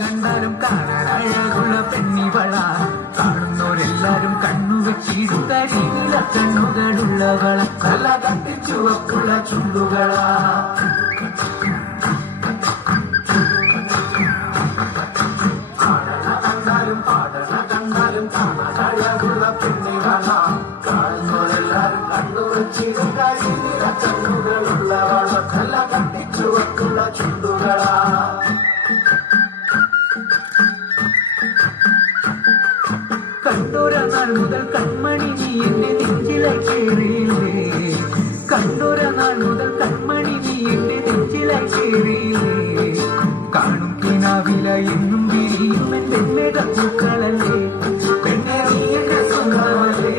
കണ്ടാലും കാണാൻ അഴകുള്ള പെണ്ണിവള കാണുന്നവരെല്ലാരും കണ്ണുവെച്ചിടും കരിയില കണ്ണുകളുള്ളവള നല്ല കട്ടിച്ചുവപ്പുള്ള ചുണ്ടുകളാ കണ്ടാലും കാണാൻ അഴകുള്ള പെണ്ണിവള കാണുന്നവരെല്ലാരും കണ്ണുവെച്ചിടും കരിയില കണ്ണുകളുള്ളവള നല്ല കട്ടിച്ചുവപ്പുള്ള ചുണ്ടുകളാ കണ്ടോര നാൾ മുതൽ കൺമണി നീ എന്റെ നെഞ്ചിലായി കേറിയില്ലേ കണ്ടോര നാൾ മുതൽ കൺമണി നീ എന്റെ നെഞ്ചിലായി കേറിയില്ലേ കാണും കിനാവില എന്നും വിരിയും എന്റെ മേഘപ്പൂക്കളല്ലേ പെണ്ണെ നീ എന്റെ സ്വന്തമല്ലേ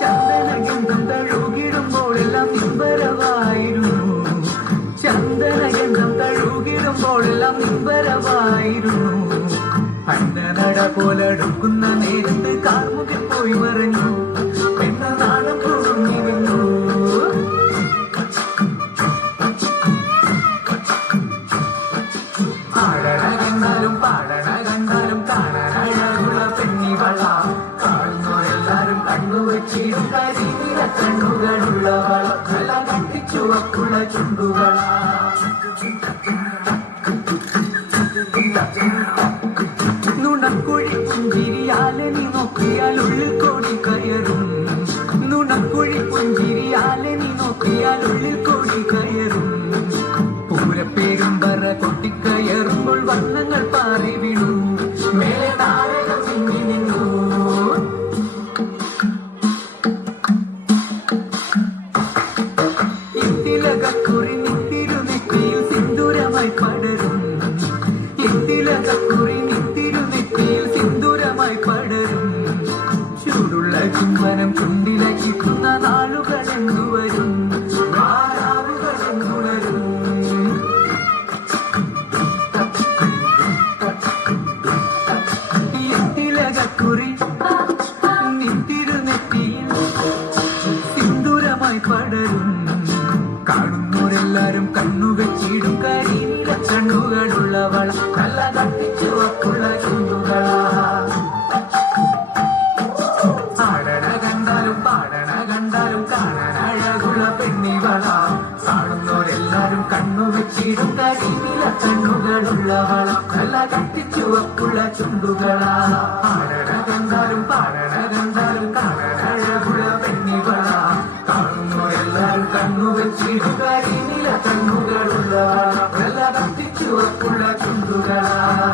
ചന്ദനഗന്ധം തഴുകിടുമ്പോഴെല്ലാം നിമ്പരവായിരുന്നു ചന്ദനഗന്ധം തഴുകിടുമ്പോഴെല്ലാം നിമ്പരവായിരുന്നു അന്നനട പോലെടുക്കുന്ന നേരത്ത് കാർമുകിൽ പോയി മറഞ്ഞു എന്ന നാണം കുടുങ്ങി വന്നു ആടണ കണ്ടാലും പാടണ കണ്ടാലും കാണാൻ അഴകുള്ള പെണ്ണിവള കാണുന്നവരെല്ലാരും കണ്ണുവെച്ചിടും കരിനില കണ്ണുകളുള്ളവള നല്ല കട്ടിച്ചുവപ്പുള്ള ചുണ്ടുകളാ നുണക്കുഴി പുഞ്ചിരിയാലെ നീ നോക്കിയാൽ ഉള്ളിൽ കോടി കയറും നുണക്കുഴി പുഞ്ചിരിയാലെ നീ നോക്കിയാൽ ഉള്ളിൽ കോടി കയറും പൂരപ്പേരും പറ കൊട്ടിക്കയറുമ്പോൾ വർണ്ണങ്ങൾ പാറി വീണു മേലെ താരകം ചിങ്ങി നിന്നു ഇന്തിലകക്കുറി നിത്തിരുനെറ്റിയിൽ സിന്ദൂരമായി പടരും ഇന്തിലകക്കുറി നിത്തിരുനെറ്റിയിൽ സിന്ദൂരമായി പടരും ചൂടുള്ള ചുംബനം ചുണ്ടിലകിക്കുന്ന നാളുകൾ എന്തുവരും രാവുകൾ എന്തുണരും ഇന്തിലകക്കുറി നിത്തിരുനെറ്റിയിൽ സിന്ദൂരമായി പടരും കാണുന്നവരെല്ലാരും കണ്ണുവെച്ചിടും കരിനില കണ്ണുകളുള്ളവള നല്ല കട്ടിച്ചുവപ്പുള്ള ചുണ്ടുകളാ ആടണ കണ്ടാലും പാടണ കണ്ടാലും കാണാൻ അഴകുള്ള പെണ്ണിവള കാണുന്നവരെല്ലാരും കണ്ണുവെച്ചിടും കരിനില കണ്ണുകളുള്ളവള നല്ല കട്ടിച്ചുവപ്പുള്ള ചുണ്ടുകളാ ആടണ കണ്ടാലും പാടണ കണ്ടാലും കാണാൻ അഴകുള്ള പെണ്ണിവള കാണുന്നവരെല്ലാരും കണ്ണുവെച്ചിടും കരിനില കണ്ണുകളുള്ളവള നല്ല കട്ടിച്ചുവപ്പുള്ള ചുണ്ടുകളാ